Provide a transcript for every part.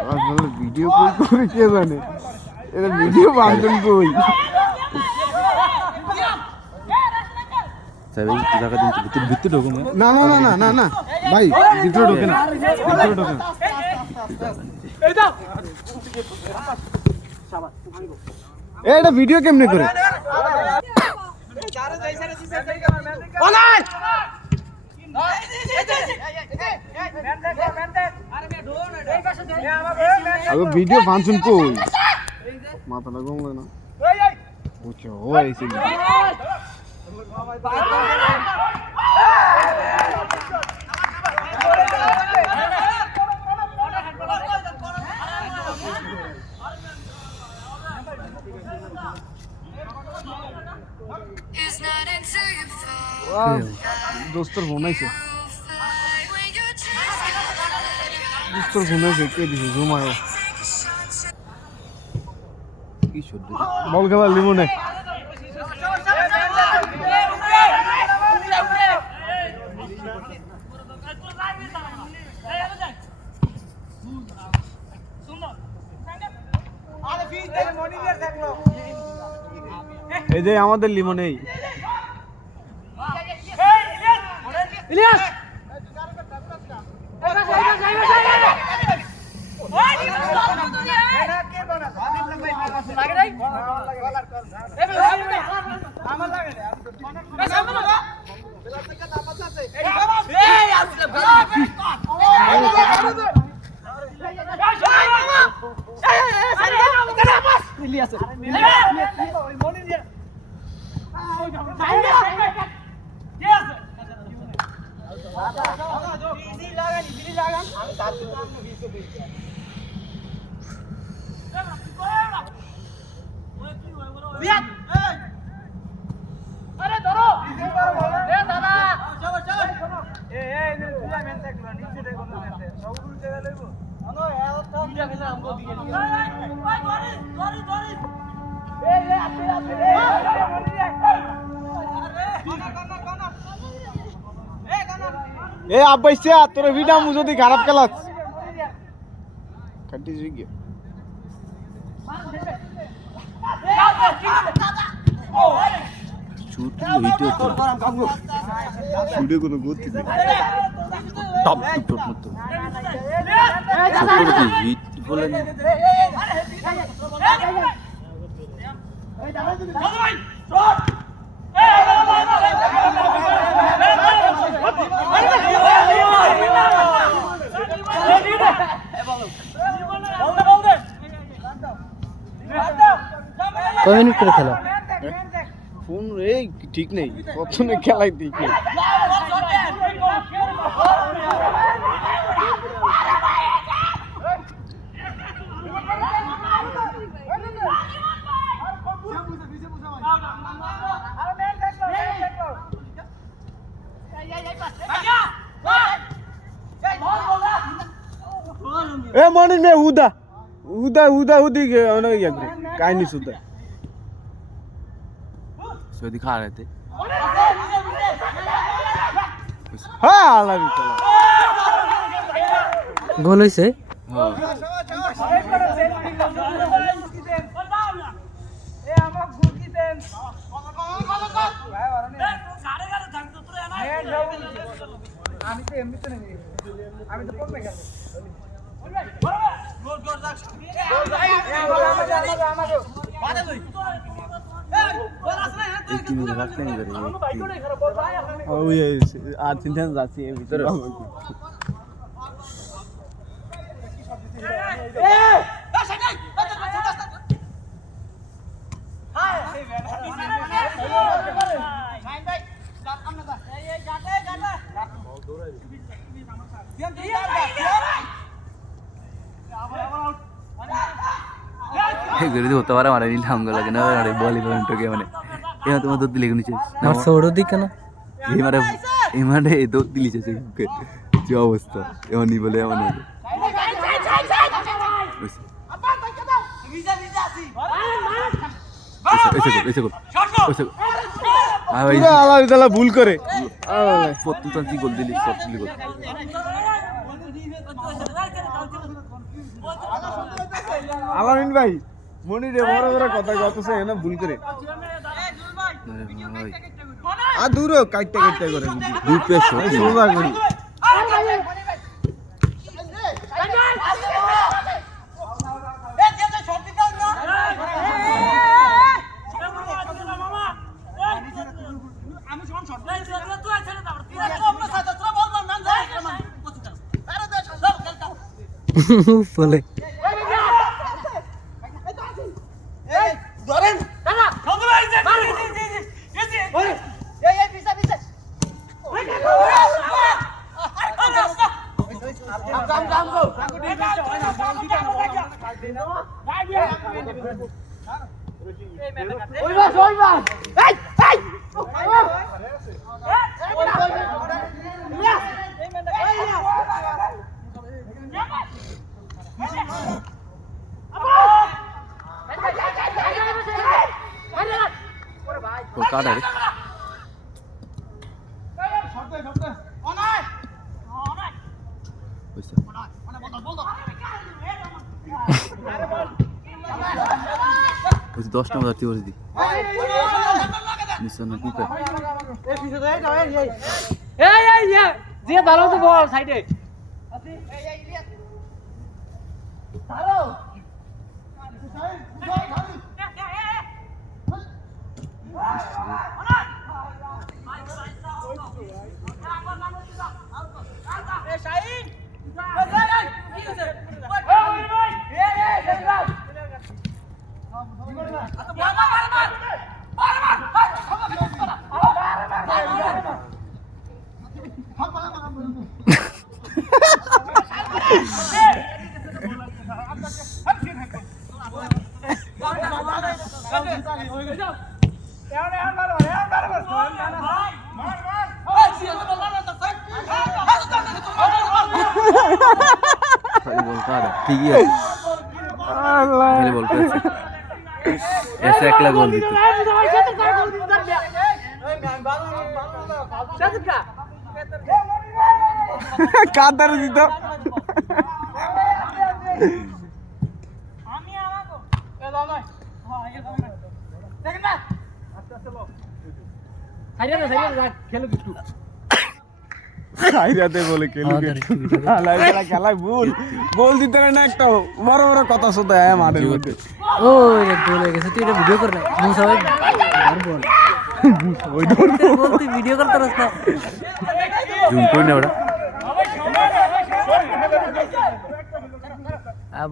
আসলে ভিডিও কই করে কে জানে এটা ভিডিও বান্ধন কই স্যার এই জায়গা দিন ভিতরে ঢোকো না না না না না না ভাই ভিতরে ঢোকে না ভিতরে ঢোকে না এই দাও এটা ভিডিও কেমনে করে ভিডিও ফাংশন কই মাথাটা ঘুমলে না বুঝছো হয়েছে দোস্তর ঘুমাইছে দোস্তর ঘুমাইছে কে দিছে ঘুমায় কি শুদ্ধ বল খেলা লিমনে এই যে আমাদের লিমনেই ইলিয়াস এ আব্বাইসা তোর ভিডিও মু যদি খারাপ খেলাস কাটি যাই গিয়ে শুট ভিডিও তো ভিডিও কোনো গতি নেই টপ টপ মতো ছোট কি হিট বলেন কয় মিনিট করে খেলা ফোন এই ঠিক নেই প্রথমে খেলাই ঠিক নেই ए मॉर्निंग में हुदा हुदा हुदा हुदी के ना क्या काय नहीं सुनता सो दिखा रहे थे हां आला भी चला गोल होइसे हां ए আমাক গুটি দেন আমি তো এমনিতে নেই আমি তো পড়বে গেল গোল গোল যাক গোল যাই আমাকে বাদে লই এই গোল আসলে एक मिनट रखने नहीं करेंगे ओ ये आज इंटेंस जाती है भीतर गरीब होता वाला हमारे नील हम गला के ना हमारे बॉल इवेंट के मैंने ये तो दो दिले नीचे और छोड़ो दी केन ये मारे दो दिली से के जो अवस्था ये नहीं बोले ये नहीं ऐसे भाई আল্লাহ তাআলা ভুল করে ফটো তো গোল দিলি সব দিলি গোল আলামিন ভাই মনিরে বড় বড় কথা কতছে না ভুল করে আর দূরও কাটতে কাটতে করে দুপে সোজা করি বলে কাটা রে দশ নম্বর ধরতে বসে দি নিশ্চয় না কি করে যে ভালো তো বল সাইডে বল কাটা ঠিকই আছে খালি বল পেয়েছে এসে একলা গোল দিতে কাদার দিত খেলো কিছু খাইরাতে বলে খেলু খেলায় ভুল বল দিতে না একটা বড় বড় কথা শুধু মাঠের মধ্যে ও বলে গেছে তুই এটা ভিডিও কর না মুসা ভাই আর বল ওই দৌড় বল তুই ভিডিও করতে রাস্তা জুম কই না ওটা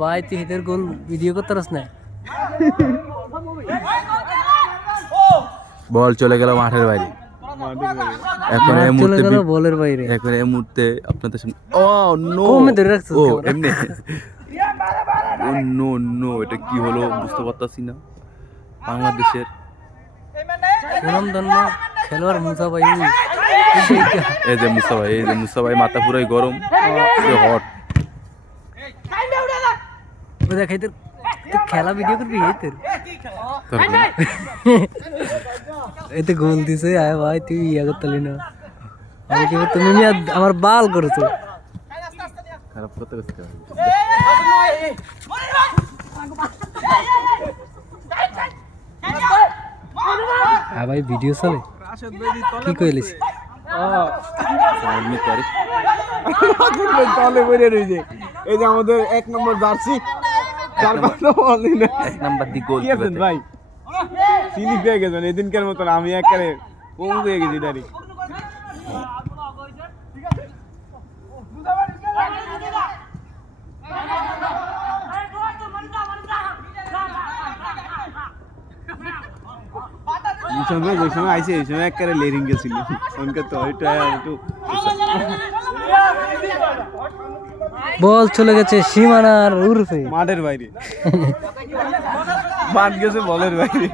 ভাই তুই হেদের গোল ভিডিও করতে রাস না বল চলে গেল মাঠের বাইরে এখন এই চলে মুহূর্তে গেল বলের বাইরে এখন এই মুহূর্তে আপনাদের সামনে ও নো কমে ধরে রাখছিস ও ক্যামেরা। এমনি ও নো নো এটা কি হলো বুঝতে পারতাছি না বাংলাদেশের সুনাম ধন্য খেলোয়াড় মুসা ভাই এই যে মুসা ভাই মাথা পুরাই গরম হট দেখ এদের খেলা ভিডিও করবি এদের এতে গোল দিছে আয় ভাই তুই ইয়া করতে না আমি কি তুমি আমার বাল করেছো খারাপ কথা কইছ হ্যাঁ ভাই ভিডিও চলে কি কইলিস আমি করি তলে বেরিয়ে রয়েছে এই যে আমাদের 1 নম্বর জার্সি 4-5 নম্বর এক নাম্বার দি গোল কি আছেন ভাই চিনি পেয়ে গেছেন এদিনকার মতন আমি একবারে কম হয়ে গেছি ডাইরেক্ট ওই সময় আইসে এই সময় একবারে লেরিং গেছিল ওনকার তো ওইটা একটু বল চলে গেছে সীমানার উর্ফে মাঠের বাইরে মাঠ গেছে বলের বাইরে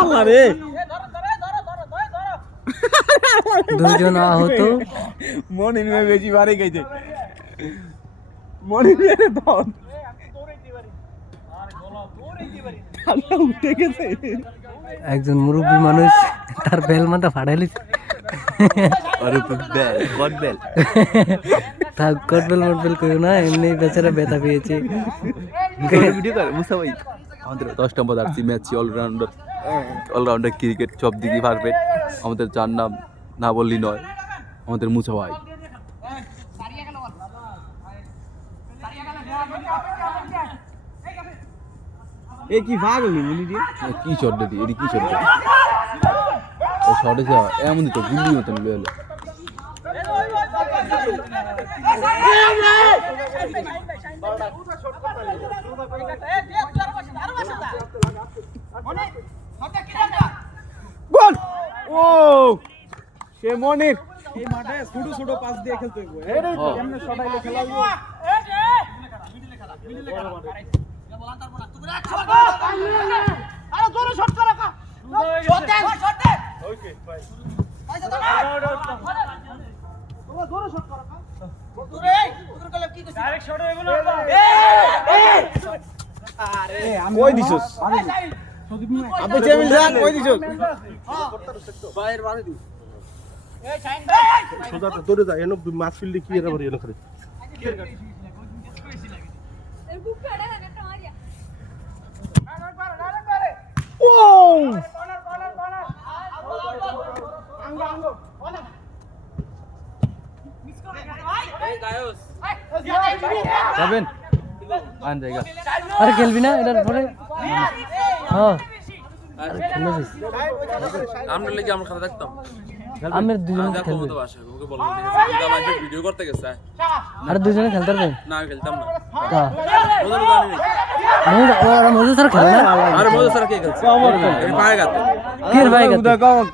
আল্লাহ রে দুজন আহত মনির মেয়ে বেশি বাড়ি গেছে মনির মেয়ে ধন উঠে গেছে একজন মুরব্বী মানুষ তার বেল মাথা ফাটাইলি আরে বেল কট বেল থাক কটবেল মটবেল করিও না, এমনি বেচারা ব্যথা পেয়েছে। ভিডিও কর মুসা ভাই আমাদের 10 নম্বর আরসি ম্যাচ অলরাউন্ডার ক্রিকেট সব দিকে পারফেক্ট। আমাদের যার নাম না বললি নয়, আমাদের মুসা ভাই। এ কি ভাগলি মুনি দিয়ে কি শট দিদি, এটি কি শট দিদি, ও শটে যা এমন তো গুলি মতন লয়ে এলো। গোল ও সে মনির এই মাঠে ছোট ছোট পাস দিয়ে খেলতে হইব এটাই তো এমনি শটাইলে খেলা হইব আরে জোরে শট কর কা শট দে ওকে ভাই পয়সা দাও তোমার জোরে শট কর কা দূরে দূরে কলে কি কইছিস ডাইরেক্ট শট হয়ে গেল আরে কই দিছস আবে জেমিল যা কই দিছস বাইরে বাড়ি দি এই সাইন সোজা দৌড়ে যায় এনো মাছ ফিল্ডে কি এরা বাড়ি এনো করে El buque era de María. ও যাবেন আন জায়গা আরে খেলবি না এটার পরে? হ্যাঁ খেলেছিস? আমরা লেগে আমরা খাতা দেখতাম আমি দুজনে খেলবে, তো বাসা ওকে বললাম ঠিক আছে ভিডিও করতে গেছে আর দুজনে খেলতে পারবে? না খেলতাম না কা ওদের জানি ওরা মজা স্যার খেলে না? আরে মজা সারা কে খেলছে এই পায়ে গাতে কি এর ভাই উদা কামক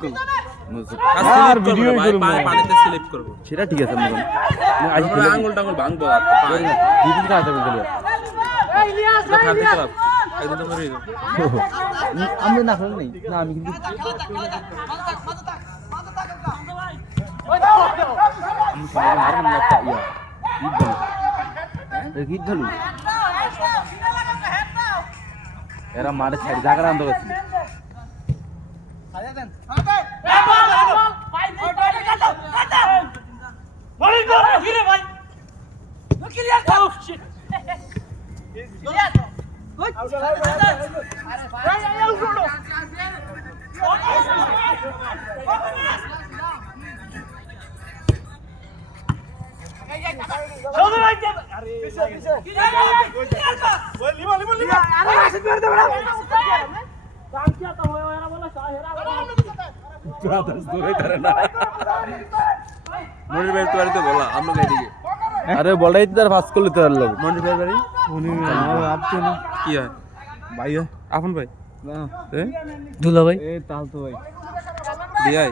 আর ভিডিও করব ভাই পানিতে স্লিপ করব সেটা ঠিক আছে মগন আজ আমরা আঙ্গুল টাঙ্গুল ভাঙবো আর পায়ে দিদি কাজ করবে গেল এই লিয়াস খাতে খারাপ একদম তো মেরে আমি না খেলে নাই না আমি কিন্তু আমি সবাই মারব না তা ইয়া ঈদ ধলু এরা মারে ছাড় জায়গা আনতে গেছে মনির ভাই তো বাড়িতে বলা আমরা এদিকে আরে বলটাই তার পাস করলে তো আর লোক মনির ভাই বাড়ি আপনি না কি হয় ভাই আপন ভাই দুলা ভাই এ তাল তো ভাই দিয়াই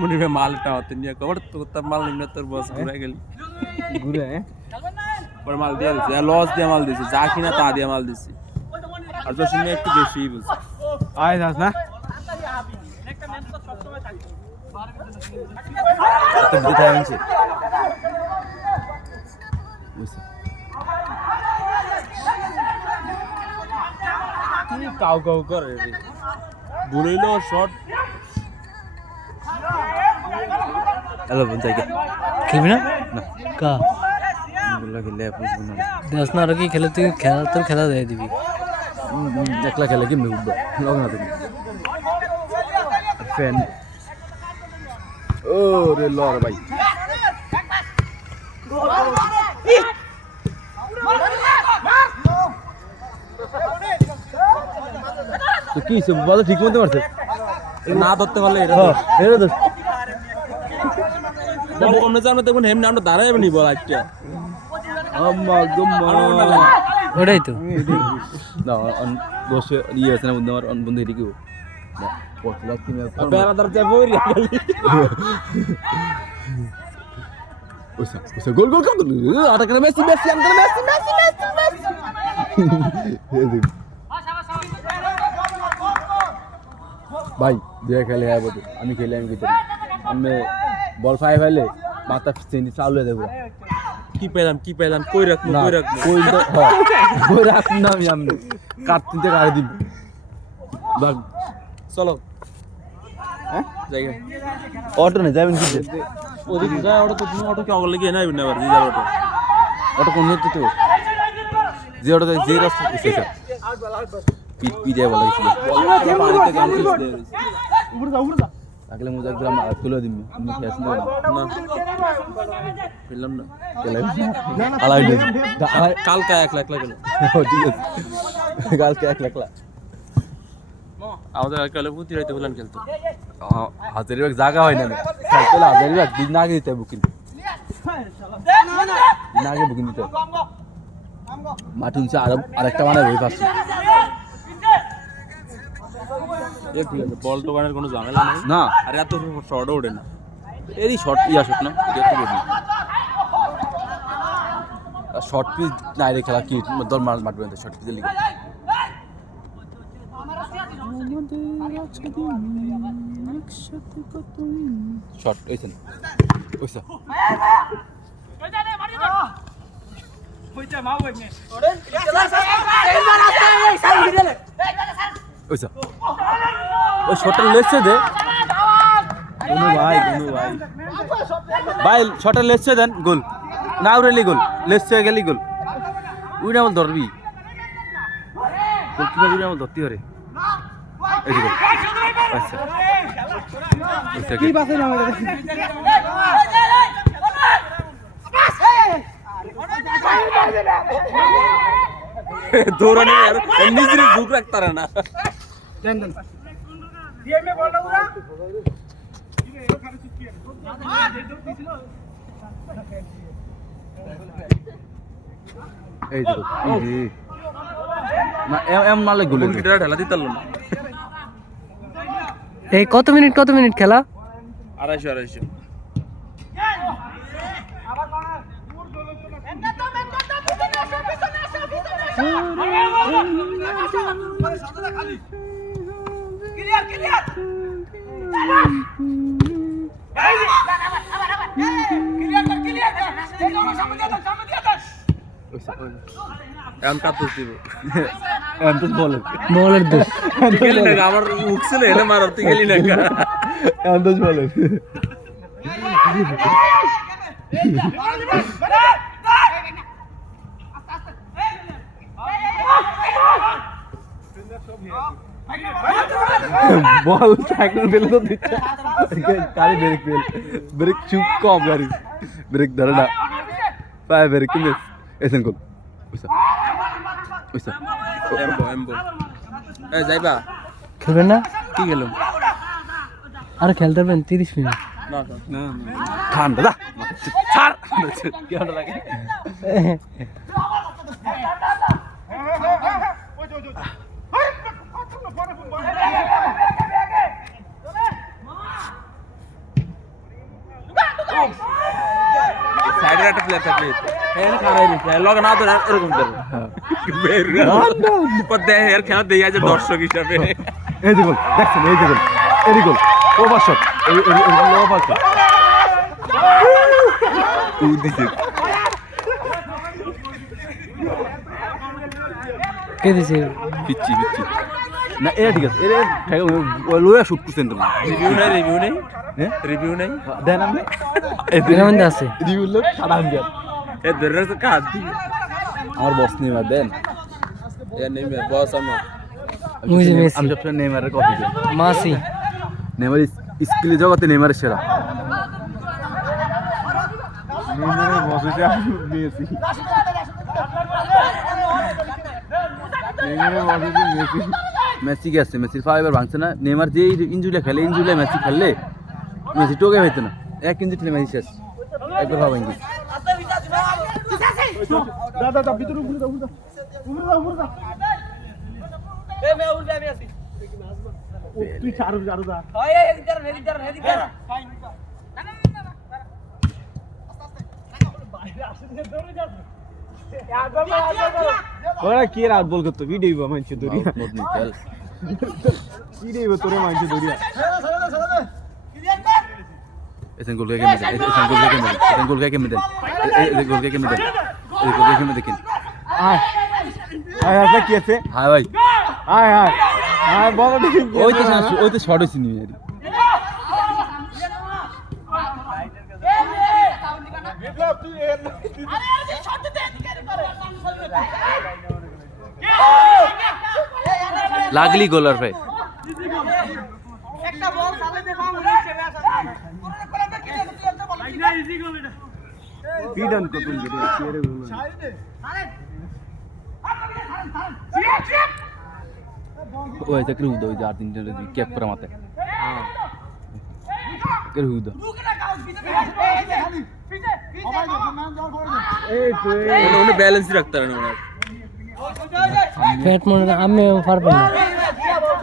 মনির ভাই মালটা হতে নিয়ে কবর তো তার মাল নিয়ে তোর বস ঘুরে গেলি ঘুরে পরে মাল দিয়ে দিছে আর লস দিয়ে মাল দিছে যা কিনা তা দিয়ে মাল দিছে আর জসিম নিয়ে একটু বেশি বলছে আয় যাস না তো কোথায় আনছে কাউ কাউ করে রে ঘুরাইলো শট হ্যালো বোন জায়গা খেলবি না? কা বললা খেলে বুঝবো না দেখ না, আর কি খেলে তুই খেলা তোর খেলা দিয়ে দিবি। একলা খেলে কি উঠবো লগ না তুমি ফ্যান ও রে লর ভাই তো কি সব বল ঠিক মতো মারছে না ধরতে পারলে এটা এটা তো কমনে জানো দেখুন হেমনে আমরা দাঁড়াই নি বল আজকে আম্মা গম্মা ওটাই তো না বসে ইয়ে আছে না বন্ধু আমার বন্ধু এদিকে পথলা কি মেল বেড়াদার যে বইরি গেলি ওসা গোল গোল কর আটা করে মেসি মেসি আম করে মেসি মেসি মেসি ভাই যে খেলে আয় বলে আমি খেলে আমি খেতে আমি বল ফাইলে মাথা চেঞ্জ চালু হয়ে দেবো কি পেলাম কই রাখবো না কই রাখবো না আমি কাটতে গাড়ি দিব ভাগ চলো হ্যাঁ যাই অটো না যাবেন কি ওদিকে যায় অটো তো তুমি অটো কি অগলে গিয়ে নাইবেন না জি যাবে অটো অটো কোন হতে তো যে অটো যে রাস্তা এসে পিট পিটে বলা ছিল পানিতে গান ফিস দে আগলে মুজা গ্রাম তুলে দিন আমি ফেস না না পেলাম না আলাই দে কালকা 1 লাখ লাগলো ঠিক আছে কালকে 1 লাখ আমাদের কালে পুতি রাইতে বলেন খেলতো হাজারিবাগ জায়গা হয় না খেলতে হাজারিবাগ দিন না আগে দিতে বুকিং দিন আগে বুকিং দিতে মাটি নিচে আরেকটা বানাবে ওই পাশে এক ঠিক আছে বল তো বানার কোনো ঝামেলা নেই না আরে এত শর্ট ওঠে না এরই শর্ট ইয়া শট না এটা একটু বেশি শর্ট পিচ নাই রে খেলা কি দল মারবে না শর্ট পিচে লিগে শর্ট ওইছেন ওইসা ওইসা ওই শর্টটা লেসে দে কোনো ভাই ভাই শর্টটা লেসে দেন গোল না উড়াইলি গোল লেসে গেলি গোল উইনা বল ধরবি গোল কিভাবে উইনা বল ধরতে পারে এই গোল আচ্ছা আচ্ছা কি বাসে না দৌড়ানি আর নিজের বুক রাখতারা না এই দেখো না এম নালে গোল গোলকিটার ঢালা দিতাল না এই কত মিনিট খেলা 250 এখন কাটতে দিব এম তো বলে বলের দোষ গেলি না আমার উঠছিল এলে মারতে গেলি না এম তো বলে বল সাইকেল পেলে তো দিচ্ছে গাড়ি ব্রেক চুপ কম গাড়ি ব্রেক ধরে না পায়ে ব্রেক মিস এসেন গোল ওইসা ওইসা এমবো এ যাইবা খেলবেন না কি গেল আর খেলতে পারবেন 30 মিনিট না না ঠান্ডা দা ছাড় কি ঠান্ডা লাগে সাইডে একটা প্লেয়ার থাকে এখানে খাড়াই রইছে লগ না তো এরকম করে বের পদ্দে এর খেলা দেই আছে দর্শক হিসাবে এই যে গোল দেখছেন এই যে গোল এই গোল ওভার শট এই ওভার শট ও দিছে কে দিছে পিচ্ছি না এটা ঠিক আছে এটা লোয়া শুট করছেন তো রিভিউ নেই হ্যাঁ রিভিউ নেই দেন আপনি এর মধ্যে আছে রিভিউ লোক সাদা আম দিয়া এ ধরে তো কাট আমার বস নেইমার দেন এ নেই বস আমার মুজি মেসি আমি সবসময় নেইমারের কপি করি মাসি নেইমার স্কিল জগতে নেইমারের সেরা নেইমারের বস হইছে মেসি নেইমারের বস হইছে মেসি মেসি গেছে মেসির ফাইবার ভাঙছে না নেইমার যে ইনজুরিটা খেলে ইনজুরিটা মেসি খেললে মেসি টোকে হইতো না এক ইঞ্জুরি খেলে মেসি শেষ একবার ভাবা ইঞ্জুরি দাদা ভিতরে উপরে দাও তুই চারু চারু যা ওরা কি রাত বল করতো ভিডিও মানছে দরিয়া খেল কি দেব তোরে মানছে দরিয়া এসেন গোল কে মেদেন এসেন গোল কে মেদেন এই গোল কে মেদেন এই গোল কে মেদেন আয় আয় আসলে কি আছে হ্যাঁ ভাই আয় আয় আয় বলো ঠিক ওই তো শর্ট হইছে নি আরে লাগলি গোলার ভাই একটা বল সালে দেখা আমরা ছেড়ে আসা ওরে কোলাতে কি তুই এত বল না ইজি গোল এটা পিডন কত গিরে কি রে বল ওই তো ক্রু দো যার তিন জন ক্যাপ করা মাতে ক্রু দো এই তো উনি ব্যালেন্স রাখতে পারেন ওনার ফ্যাট মনে আমি পারবো না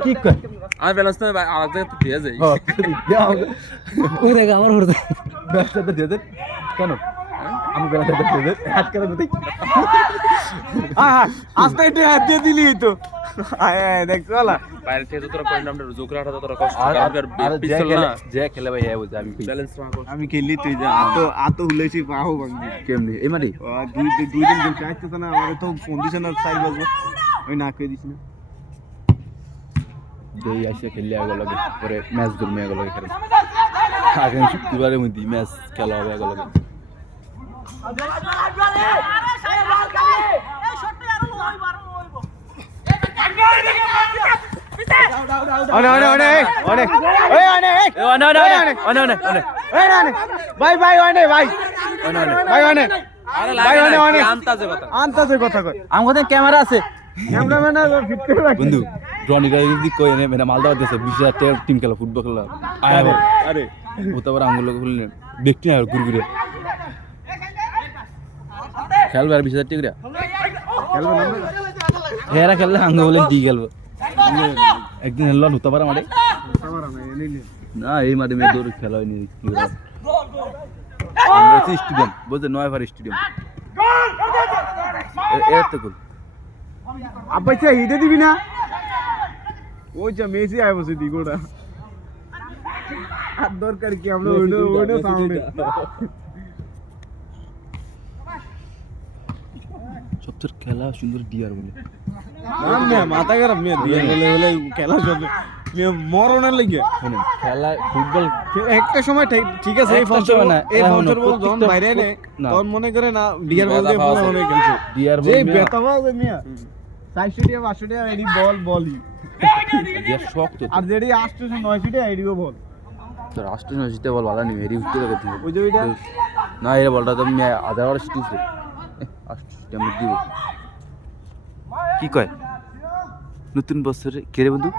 কি কর আমি ব্যালেন্স তো আলাদা জায়গায় তো দিয়ে যাই ওই দেখ আমার হরদে ব্যবসা তো দিয়ে দেন কেন আমি বেলাতে দিয়ে দেন হাত করে দিই আয় আস্তে একটু হাত দিয়ে দিলি তো আয় আয় দেখ চলা বাইরে থেকে তোরা পয়েন্ট আমরা জোকরা হাঁটা তোরা কষ্ট আর আর পিস্তল না যে খেলে ভাই হ্যাঁ বুঝ আমি ব্যালেন্স না কষ্ট আমি খেললি তুই যা আতো হুলেছি পাও ভাঙবি কেমনি এই মারি দুই দিন গেম চাইতেছ না আমাদের তো কন্ডিশনার সাইড বাজবে ওই না কই দিছ না দুই আসে খেললে আগে লাগে পরে ম্যাচ করবে আগে লাগে খেলে আগামী শুক্রবারের মধ্যে ম্যাচ খেলা হবে আগে লাগে ভাই ভাই অনে ভাই ভাই অনে আরে ভাই লাগে অনে না অনে আনতাছে কথা আনতাছে কথা কই আমার কাছে ক্যামেরা আছে ক্যামেরাম্যান ফিট করে রাখ বন্ধু রনিকা যদি কই এনে মানে মালদা দিয়েছে 20,000 টাকা টিম খেলা ফুটবল খেলা আরে আরে ও তো আবার আঙ্গুল খুললে ব্যক্তি না গুরগুরে খেলবে আর 20,000 টাকা খেলবো না হেরা খেললে আঙ্গুল বলে দি গেল একদিন হেললো হতে পারে আমাদের আমার না এনে না এই মাঠে মেয়ে দৌড় খেলা হয়নি কি আমরা স্টেডিয়াম বলতে নয়বার স্টেডিয়াম এর তো গোল আব্বাইছা হিটে দিবি না ওই যা মেসি আয় বসে দি গোটা আর দরকার কি আমরা ওইটা সাউন্ড সবচেয়ে খেলা সুন্দর ডিয়ার বলে না মাথা খারাপ মেয়ে দিয়ে গেলে হলে খেলা চলবে মেয়ে মরণের লাগে খেলা ফুটবল একটা সময় ঠিক আছে এই একটা ফন্সর সময় না, এই এখনো ফন্সর বল যখন প্রত্যেকটা- বাইরে নে না। তখন মনে করে না ডিয়ার বল দিয়ে ব্যথা পুরো মনে খেলছে ডিয়ার যে বল বেতা বল মিয়া 400 টাকা 500 টাকা এডি বল বলি ডিয়ার শক্ত আর যেডি 800 900 টাকা এডিও বল তো রাষ্ট্র নজিতে বল বালা নি এরি উঠতে লাগে ওই যে ওইটা না এর বলটা তো আমি আধার ওর স্টিছে আষ্ট আমি দিব কি কয় নতুন বছরে কে রে বন্ধু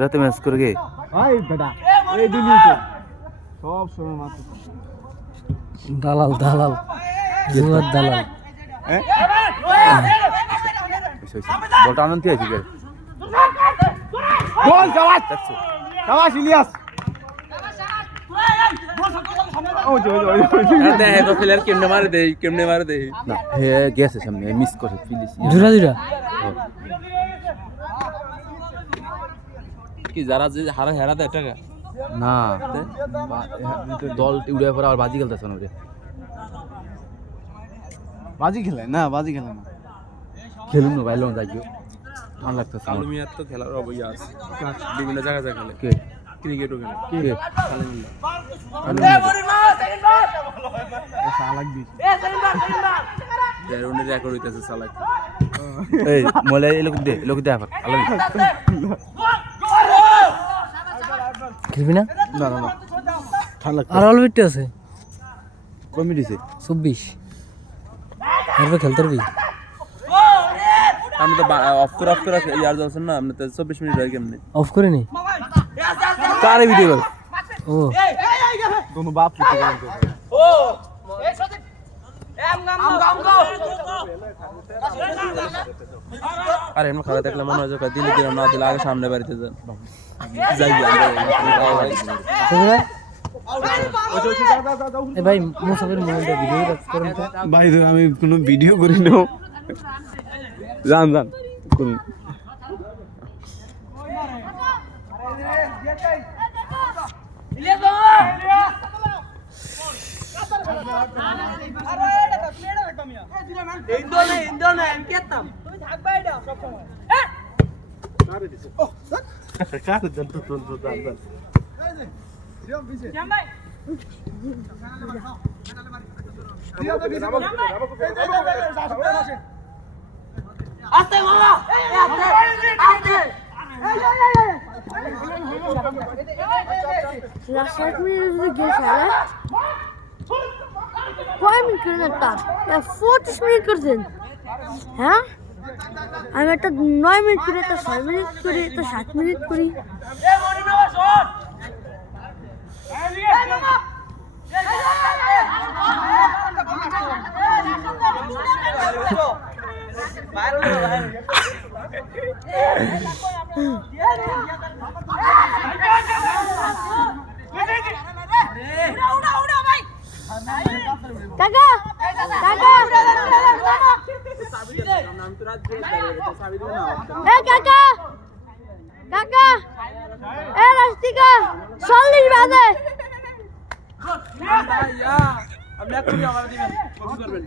রাতে ম্যাচ করে গে ভাই বেটা এই দিনই তো সব সময় মাত্র দালাল দালাল জুয়ার দালাল হ্যাঁ বলটা আনন্দ আছে কে বল যাওয়াত যাওয়াত ইলিয়াস ও দেখে তো প্লেয়ার কেমনে মারে দেই না হে গেছে সামনে মিস করে প্লিজ জুরা জুরা কি যারা যে হেরা দেয় টাকা না দল উড়ে পড়া আর বাজি খেলতেছ না রে বাজি খেলে না বাজি খেলে না খেলুন না বাইলো যাইও ঠান্ডা লাগতেছে কালু মিয়ার তো খেলার অবইয়া আছে বিভিন্ন জায়গায় খেলে কে ক্রিকেটও খেলে কে শালাক দিস উনি রেকর্ড হইতেছে সালাক এই মলে এই লোক দে আবার আলো খেলবি না না না না ঠান্ডা আর অল্প একটু আছে কমি দিছে 24 এরপর খেলতে পারবি আমি তো অফ করে ইয়ার যাচ্ছেন না আপনি তো 24 মিনিট হয় কেমনে অফ করে নি কারে ভিডিও ও কোনো বাপ পুতে গেল ও এই সাথে এম গাম গাম আরে এমন খেলা দেখলে মনে হয় যে দিলে দিলাম না দিলে আগে সামনে বাড়িতে যান যাই এ ভাই মুসাফির মোবাইলটা ভিডিও করেন তো ভাই তো আমি কোনো ভিডিও করি না জান জান কোন কার জান তো জান রাস্তায় মিনিট গেছে হ্যাঁ কয় মিনিট করে একটা 25 মিনিট করছেন হ্যাঁ আমি একটা 9 মিনিট করে একটা 6 মিনিট করি একটা 7 মিনিট করি কাকা কাকা এ কাকা কাকা এ রাস্তিকা 40 বাজে আপনি এক্ষুনি আমার দিবেন কপি করবেন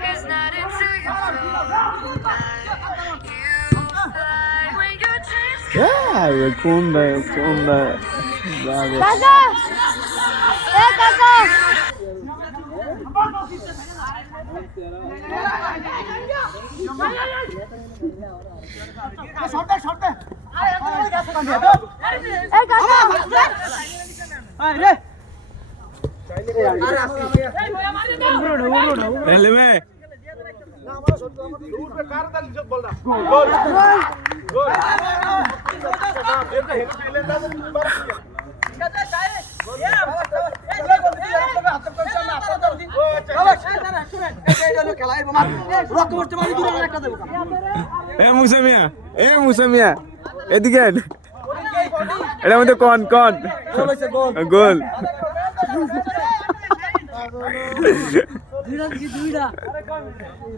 It's not until you fly when your dreams কোনটা কাকা এ কাকা এ কাকা এলে মে এ মুসা মিয়া এদিকে এটার মধ্যে কোন গোল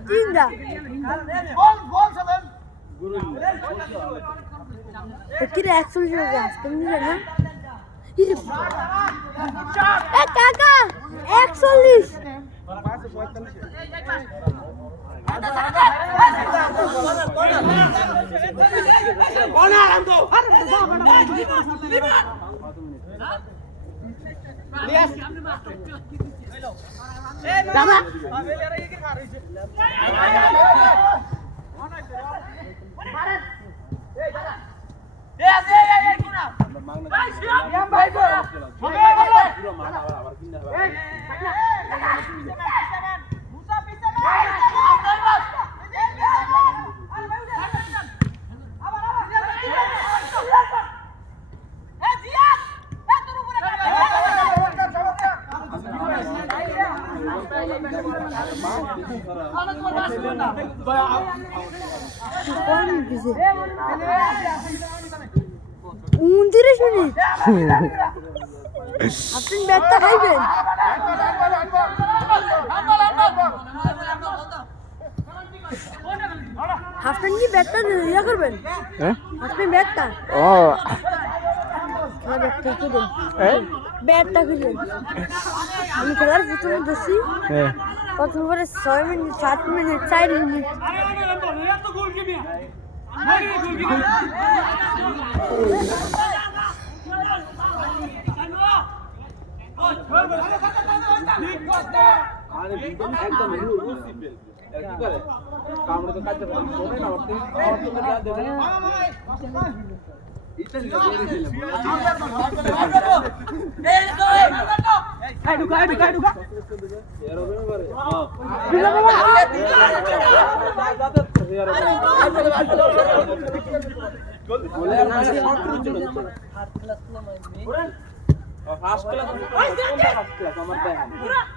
তিনটা কিরে 140 টাকা গাছ তুমি নিলে না এ কাকা 140 29 মিনিট আপনি ব্যাটটা খাইবেন আপনি কি ব্যাটটা ইয়া করবেন আপনি ব্যাটটা ও ব্যাটটা কি দেন ব্যাটটা কি দেন আমি খেলার প্রথমে দোষী প্রথম করে 6 মিনিট 7 মিনিট 4 মিনিট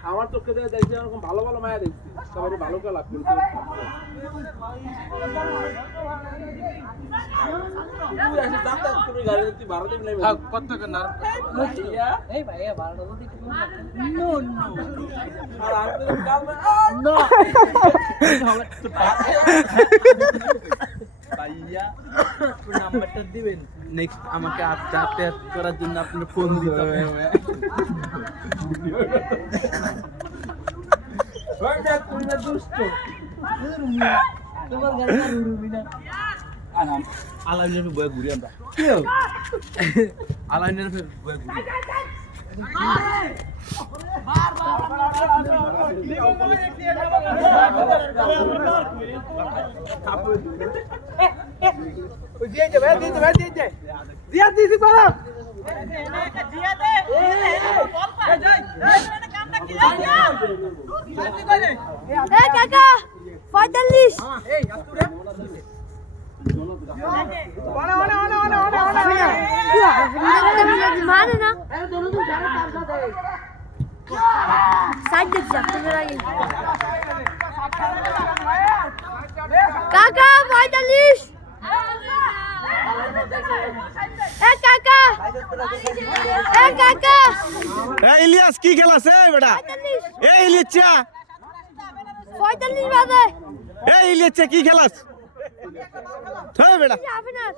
আমার চোখে দেখছি এরকম ভালো ভালো মায়া দেখছি সবাই ভালো খেলা করছে তুমি গাড়ি দিতে 12 দিন নেবে কত টাকা না এই ভাই 12টা যদি আর আমি তো কাল ভাইয়া নাম্বারটা দিবেন নেক্সট আমাকে আপডেট করার জন্য আপনার ফোন দিতে হবে তোমার গাড়িটা উড়বি না আলাইনের বয়ে ঘুরি আমরা আলাইনের বয়ে ঘুরি কাকা 45 মানে না সাইড দেখছি আপনাদের আগে কাকা 45 কাকা কাকা ইলিয়াস কি খেলাছে বেটা 45 এই ইলিয়াচ্চা 45 বাজে এই ইলিয়াচ্চা কি খেলাস হ্যাঁ বেটা আপনার